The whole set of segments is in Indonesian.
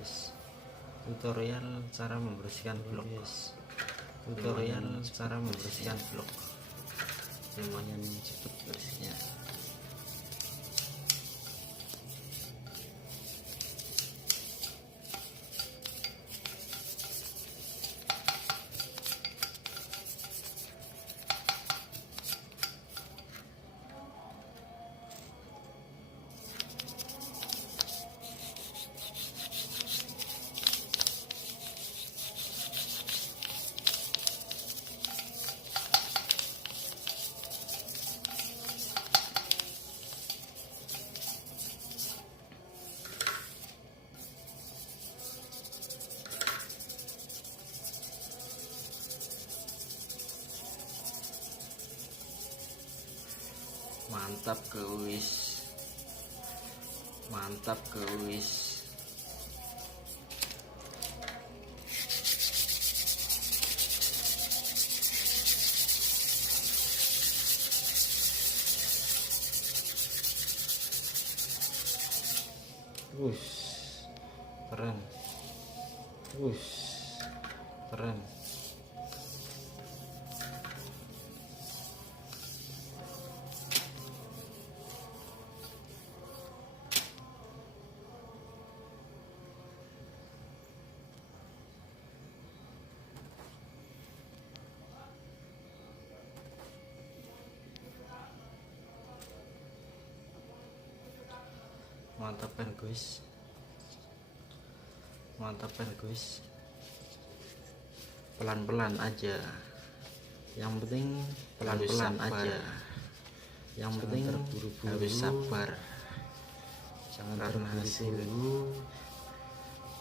guys, tutorial cara membersihkan blok guys, tutorial cara membersihkan blok. Lumayan cepet bersihnya. Mantap guys, mantap guys. Keren, keren. Mantap kan guys, mantap kan guys. Pelan-pelan aja, yang penting pelan-pelan aja, yang penting harus sabar. Jangan karena hasil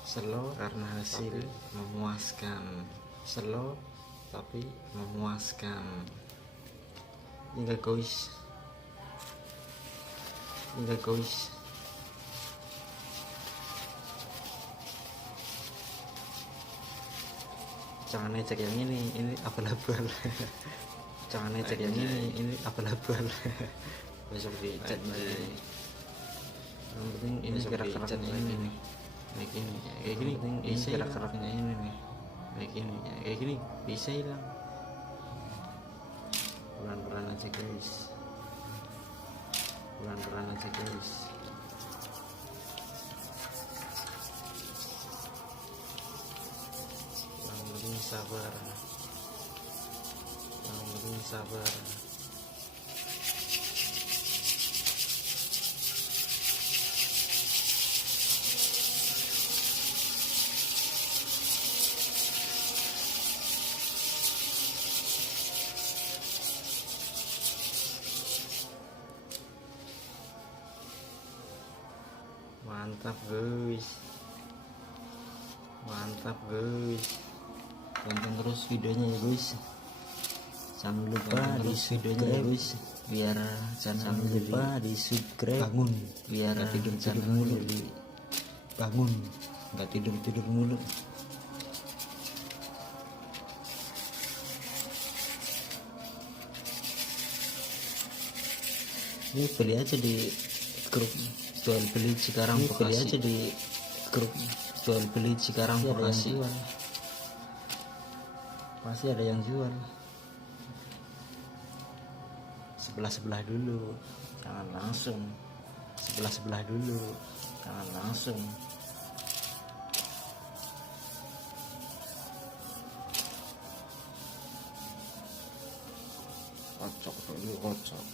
slow, karena hasil memuaskan, slow tapi memuaskan. Enggak guys, enggak guys. Jangan ngecek yang ini abal-abal. Jangan ngecek yang ini abal-abal. Besok dicek lagi. Yang penting ini gerak-geraknya ini. Kayak gini, kayak gini. Ini gerak-geraknya ini nih. Kayak gini, kayak gini bisa hilang. Pelan-pelan aja guys. Pelan-pelan aja guys. Sabar, yang penting sabar. Mantap guys, mantap guys. Tonton terus videonya ya guys, jangan lupa di videonya ya guys, biar jangan lupa di subscribe, bangun biar tidur mulu, bangun nggak tidur mulu. Ini beli aja di grup jual beli Cikarang Bekasi, beli aja di grup jual beli Cikarang Bekasi. Pasti ada yang jual. Sebelah dulu, jangan langsung. Sebelah dulu, jangan langsung. Kocok dulu, kocok.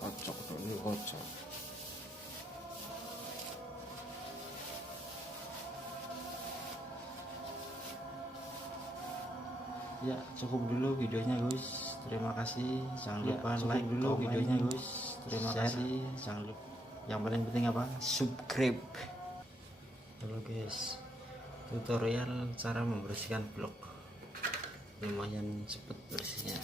Kocok dulu, kocok. Ya cukup dulu videonya guys, terima kasih. Jangan lupa like dulu videonya guys, terima kasih. Jangan lupa, yang paling penting apa, subscribe dulu guys. Tutorial cara membersihkan blok, lumayan cepet bersihnya.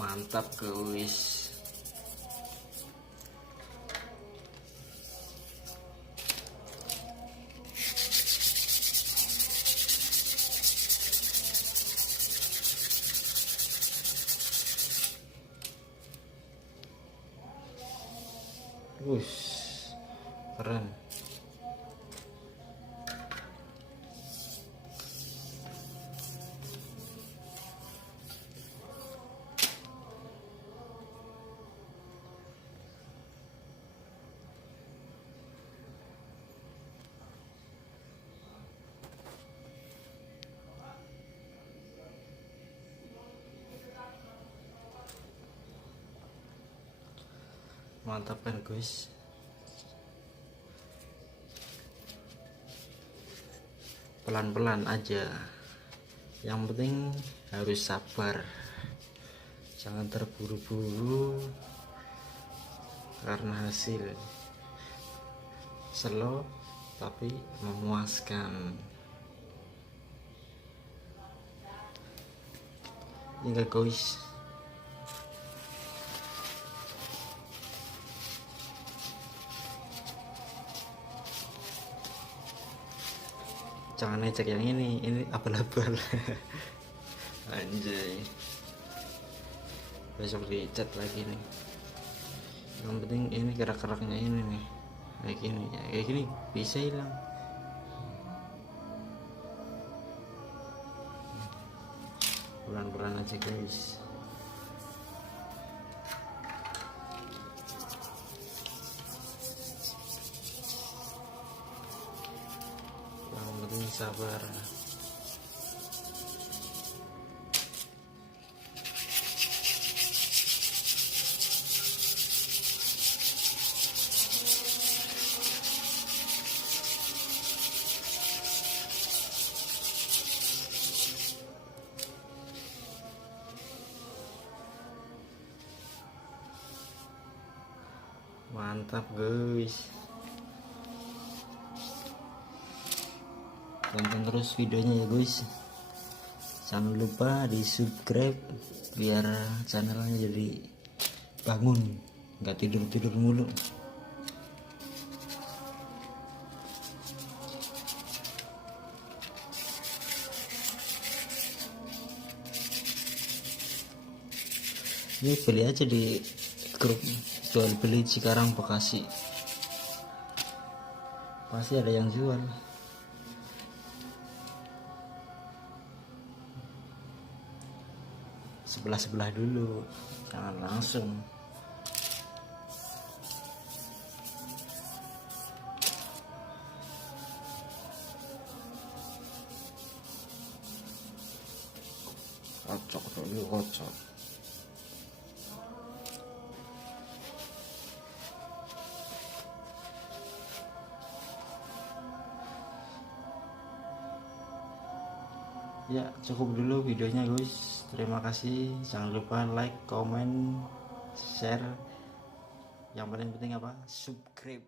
Mantap guys. Keren. Mantap kan guys. Pelan-pelan aja, yang penting harus sabar, jangan terburu-buru karena hasil slow tapi memuaskan. Enggak guys. Jangan ngecek yang ini abal-abal. Anjay, besok dicat lagi nih. Yang penting ini gerak-geraknya ini nih, kayak gini bisa hilang. Pelan-pelan aja guys. Yang penting sabar. Mantap guys. Tonton terus videonya ya guys. Jangan lupa di subscribe biar channelnya jadi bangun, nggak tidur-tidur mulu. Ini beli aja di grup jual beli Cikarang Bekasi, pasti ada yang jual. Sebelah-sebelah dulu, jangan langsung. Kocok dulu, kocok. Ya cukup dulu videonya guys. Terima kasih. Jangan lupa like, comment, share. Yang paling penting apa? Subscribe.